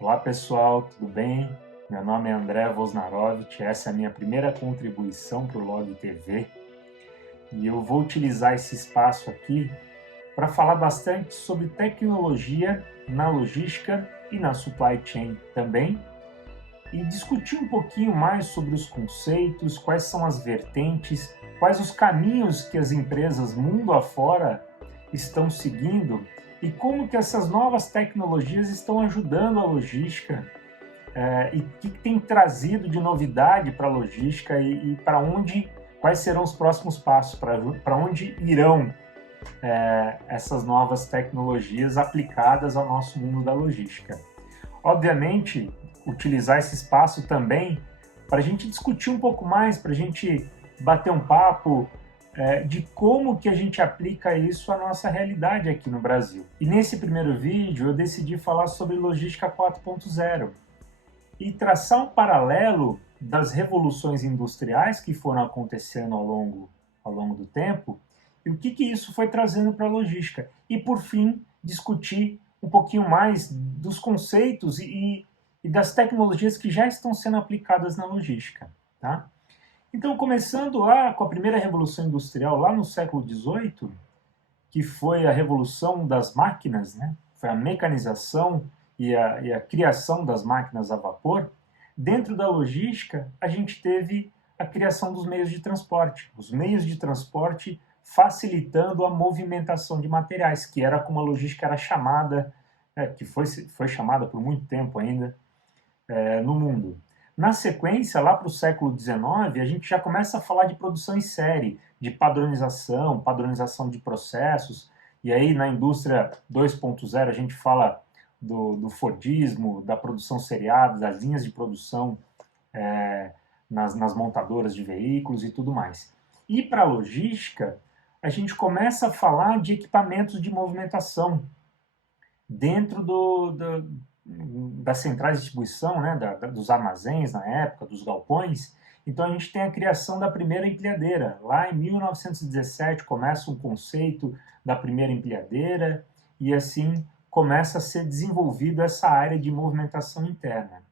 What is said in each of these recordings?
Olá pessoal, tudo bem? Meu nome é André Vosnarovich, essa é a minha primeira contribuição para o Log TV e eu vou utilizar esse espaço aqui para falar bastante sobre tecnologia na logística e na supply chain também e discutir um pouquinho mais sobre os conceitos, quais são as vertentes, quais os caminhos que as empresas mundo afora estão seguindo e como que essas novas tecnologias estão ajudando a logística e o que tem trazido de novidade para a logística e para onde, quais serão os próximos passos, para onde irão essas novas tecnologias aplicadas ao nosso mundo da logística. Obviamente, utilizar esse espaço também para a gente discutir um pouco mais, para a gente bater um papo de como que a gente aplica isso à nossa realidade aqui no Brasil. E nesse primeiro vídeo eu decidi falar sobre logística 4.0 e traçar um paralelo das revoluções industriais que foram acontecendo ao longo do tempo e o que isso foi trazendo para a logística. E, por fim, discutir um pouquinho mais dos conceitos e das tecnologias que já estão sendo aplicadas na logística. Tá? Então, começando lá com a primeira revolução industrial, lá no século XVIII, que foi a revolução das máquinas, né? Foi a mecanização e a criação das máquinas a vapor. Dentro da logística, a gente teve a criação dos meios de transporte. Os meios de transporte facilitando a movimentação de materiais, que era como a logística era chamada, que foi chamada por muito tempo ainda no mundo. Na sequência, lá para o século XIX, a gente já começa a falar de produção em série, de padronização de processos, e aí na indústria 2.0 a gente fala do Fordismo, da produção seriada, das linhas de produção nas montadoras de veículos e tudo mais. E para a logística, a gente começa a falar de equipamentos de movimentação dentro das centrais de distribuição, né, dos armazéns na época, dos galpões. Então a gente tem a criação da primeira empilhadeira. Lá em 1917 começa um conceito da primeira empilhadeira e assim começa a ser desenvolvida essa área de movimentação interna.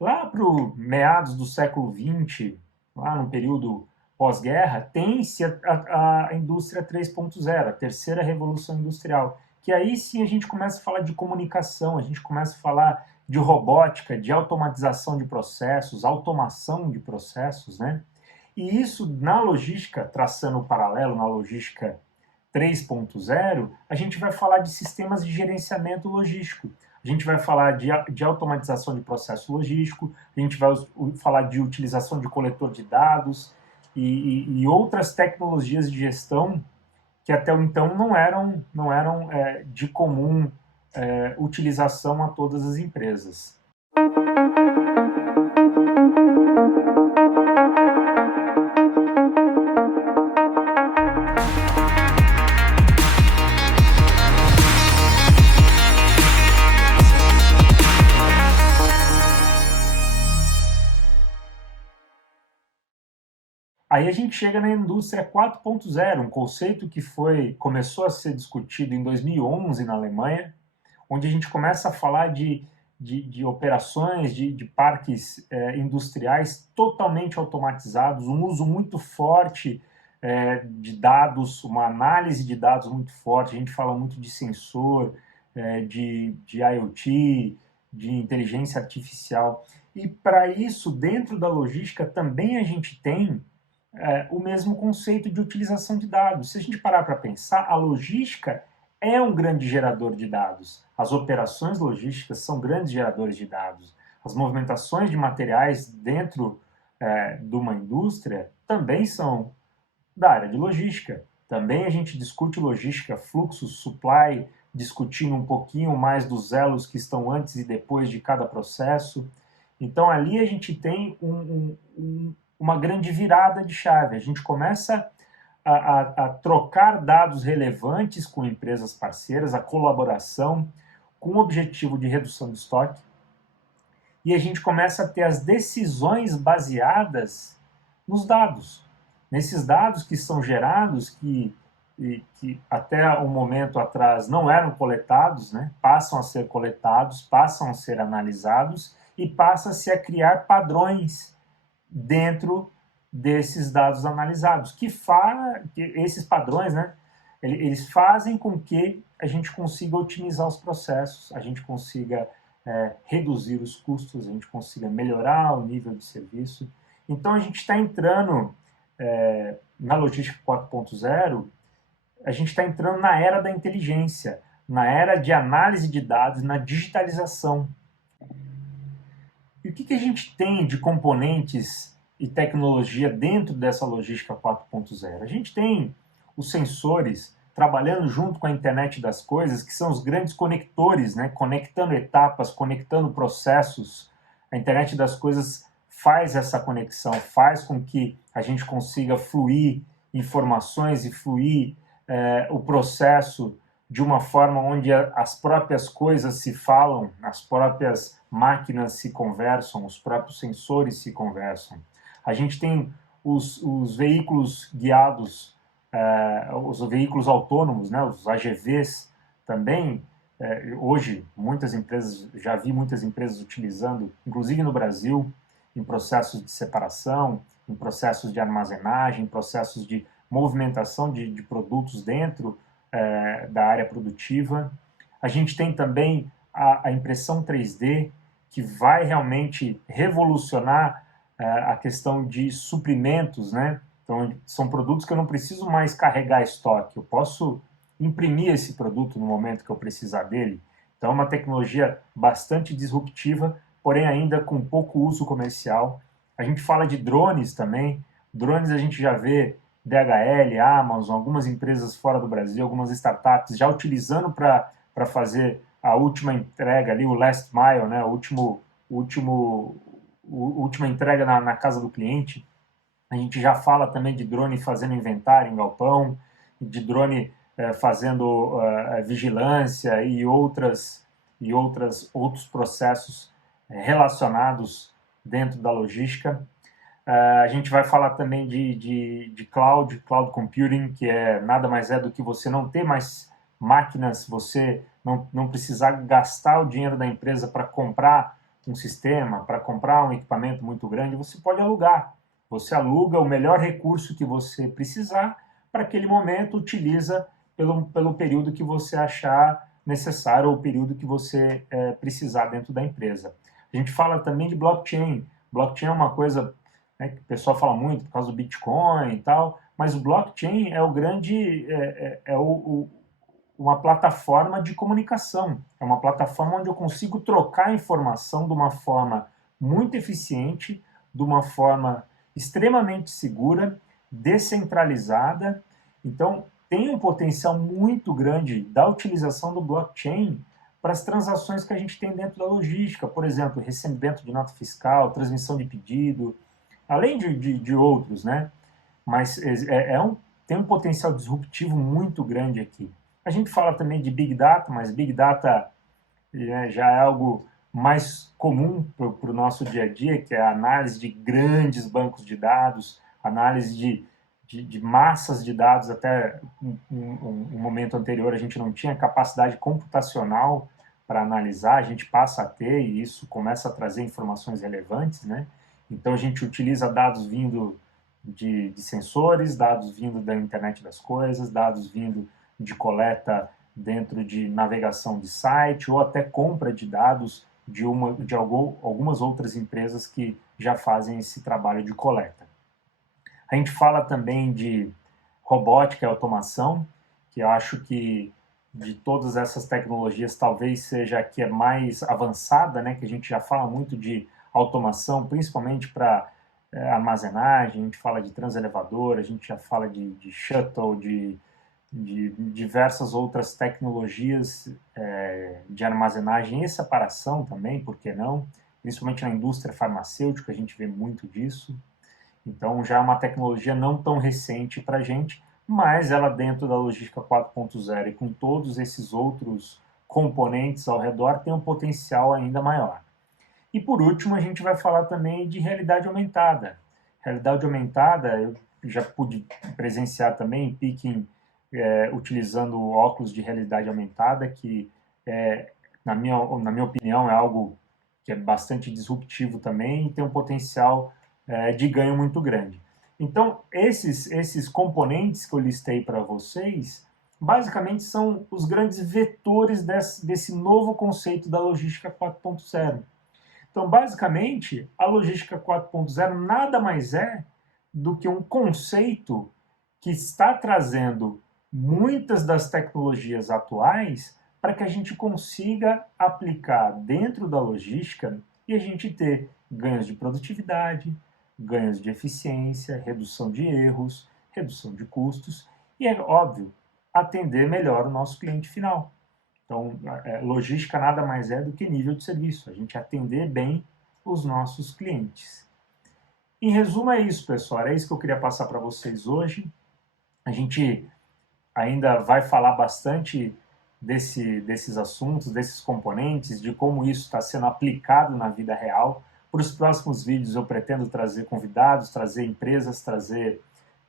Lá para o meados do século XX, lá no período pós-guerra, tem-se a indústria 3.0, a terceira revolução industrial, que aí sim a gente começa a falar de comunicação, a gente começa a falar de robótica, de automatização de processos, automação de processos, né? E isso na logística, traçando o paralelo na logística 3.0, a gente vai falar de sistemas de gerenciamento logístico, a gente vai falar de automatização de processo logístico, a gente vai falar de utilização de coletor de dados e outras tecnologias de gestão que até então não eram de comum utilização a todas as empresas. Aí a gente chega na indústria 4.0, um conceito que começou a ser discutido em 2011 na Alemanha, onde a gente começa a falar de operações, de parques industriais totalmente automatizados, um uso muito forte de dados, uma análise de dados muito forte, a gente fala muito de sensor, de IoT, de inteligência artificial. E para isso, dentro da logística, também a gente tem o mesmo conceito de utilização de dados. Se a gente parar para pensar, a logística é um grande gerador de dados. As operações logísticas são grandes geradores de dados. As movimentações de materiais dentro de uma indústria também são da área de logística. Também a gente discute logística, fluxo, supply, discutindo um pouquinho mais dos elos que estão antes e depois de cada processo. Então ali a gente tem uma grande virada de chave. A gente começa a trocar dados relevantes com empresas parceiras, a colaboração com o objetivo de redução de estoque, e a gente começa a ter as decisões baseadas nos dados. Nesses dados que são gerados, que e que até um momento atrás não eram coletados, né, passam a ser coletados, passam a ser analisados e passa-se a criar padrões dentro desses dados analisados, que esses padrões, né, eles fazem com que a gente consiga otimizar os processos, a gente consiga reduzir os custos, a gente consiga melhorar o nível de serviço. Então a gente está entrando na logística 4.0, a gente está entrando na era da inteligência, na era de análise de dados, na digitalização. E o que a gente tem de componentes e tecnologia dentro dessa logística 4.0? A gente tem os sensores trabalhando junto com a internet das coisas, que são os grandes conectores, né? Conectando etapas, conectando processos. A internet das coisas faz essa conexão, faz com que a gente consiga fluir informações e fluir o processo de uma forma onde as próprias coisas se falam, as próprias máquinas se conversam, os próprios sensores se conversam. A gente tem os veículos guiados, os veículos autônomos, né, os AGVs também. Hoje, já vi muitas empresas utilizando, inclusive no Brasil, em processos de separação, em processos de armazenagem, em processos de movimentação de produtos dentro da área produtiva. A gente tem também a impressão 3D, que vai realmente revolucionar a questão de suprimentos, né? Então, são produtos que eu não preciso mais carregar estoque, eu posso imprimir esse produto no momento que eu precisar dele. Então, é uma tecnologia bastante disruptiva, porém ainda com pouco uso comercial. A gente fala de drones também. Drones a gente já vê DHL, Amazon, algumas empresas fora do Brasil, algumas startups já utilizando para fazer a última entrega ali, o last mile, né, a última entrega na casa do cliente. A gente já fala também de drone fazendo inventário em galpão, de drone fazendo vigilância e outros processos relacionados dentro da logística. A gente vai falar também de cloud computing, que nada mais é do que você não ter mais máquinas, você não precisar gastar o dinheiro da empresa para comprar um sistema, para comprar um equipamento muito grande, você pode alugar. Você aluga o melhor recurso que você precisar, para aquele momento utiliza pelo período que você achar necessário ou o período que você precisar dentro da empresa. A gente fala também de blockchain. Blockchain é uma coisa que o pessoal fala muito por causa do Bitcoin e tal, mas o blockchain é uma plataforma de comunicação, é uma plataforma onde eu consigo trocar informação de uma forma muito eficiente, de uma forma extremamente segura, descentralizada. Então, tem um potencial muito grande da utilização do blockchain para as transações que a gente tem dentro da logística, por exemplo, recebimento de nota fiscal, transmissão de pedido, além de outros, né? Mas tem um potencial disruptivo muito grande aqui. A gente fala também de Big Data, mas Big Data já é algo mais comum para o nosso dia a dia, que é a análise de grandes bancos de dados, análise de massas de dados. Até um momento anterior a gente não tinha capacidade computacional para analisar, a gente passa a ter, e isso começa a trazer informações relevantes, né? Então a gente utiliza dados vindo de sensores, dados vindo da internet das coisas, dados vindo de coleta dentro de navegação de site ou até compra de dados de algumas outras empresas que já fazem esse trabalho de coleta. A gente fala também de robótica e automação, que eu acho que de todas essas tecnologias talvez seja a que é mais avançada, né? Que a gente já fala muito de automação, principalmente para armazenagem, a gente fala de transelevador, a gente já fala de shuttle, de diversas outras tecnologias de armazenagem e separação também, por que não? Principalmente na indústria farmacêutica, a gente vê muito disso. Então, já é uma tecnologia não tão recente para a gente, mas ela dentro da logística 4.0 e com todos esses outros componentes ao redor tem um potencial ainda maior. E por último, a gente vai falar também de realidade aumentada. Realidade aumentada, eu já pude presenciar também em picking utilizando óculos de realidade aumentada, que na minha opinião é algo que é bastante disruptivo também e tem um potencial de ganho muito grande. Então, esses componentes que eu listei para vocês, basicamente são os grandes vetores desse novo conceito da logística 4.0. Então, basicamente, a logística 4.0 nada mais é do que um conceito que está trazendo muitas das tecnologias atuais para que a gente consiga aplicar dentro da logística e a gente ter ganhos de produtividade, ganhos de eficiência, redução de erros, redução de custos e, é óbvio, atender melhor o nosso cliente final. Então, logística nada mais é do que nível de serviço, a gente atender bem os nossos clientes. Em resumo, é isso, pessoal. É isso que eu queria passar para vocês hoje. A gente ainda vai falar bastante desses assuntos, desses componentes, de como isso está sendo aplicado na vida real. Para os próximos vídeos eu pretendo trazer convidados, trazer empresas, trazer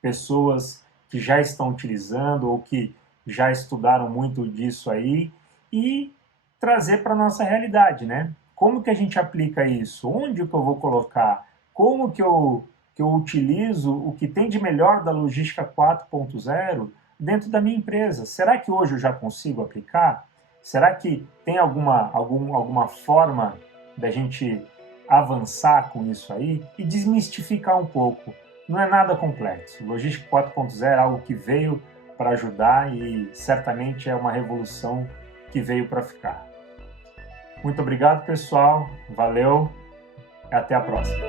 pessoas que já estão utilizando ou que já estudaram muito disso aí e trazer para a nossa realidade, né? Como que a gente aplica isso? Onde que eu vou colocar? Como que eu utilizo o que tem de melhor da logística 4.0 dentro da minha empresa? Será que hoje eu já consigo aplicar? Será que tem alguma forma da gente avançar com isso aí e desmistificar um pouco? Não é nada complexo. Logística 4.0 é algo que veio para ajudar e certamente é uma revolução que veio para ficar. Muito obrigado, pessoal. Valeu. Até a próxima.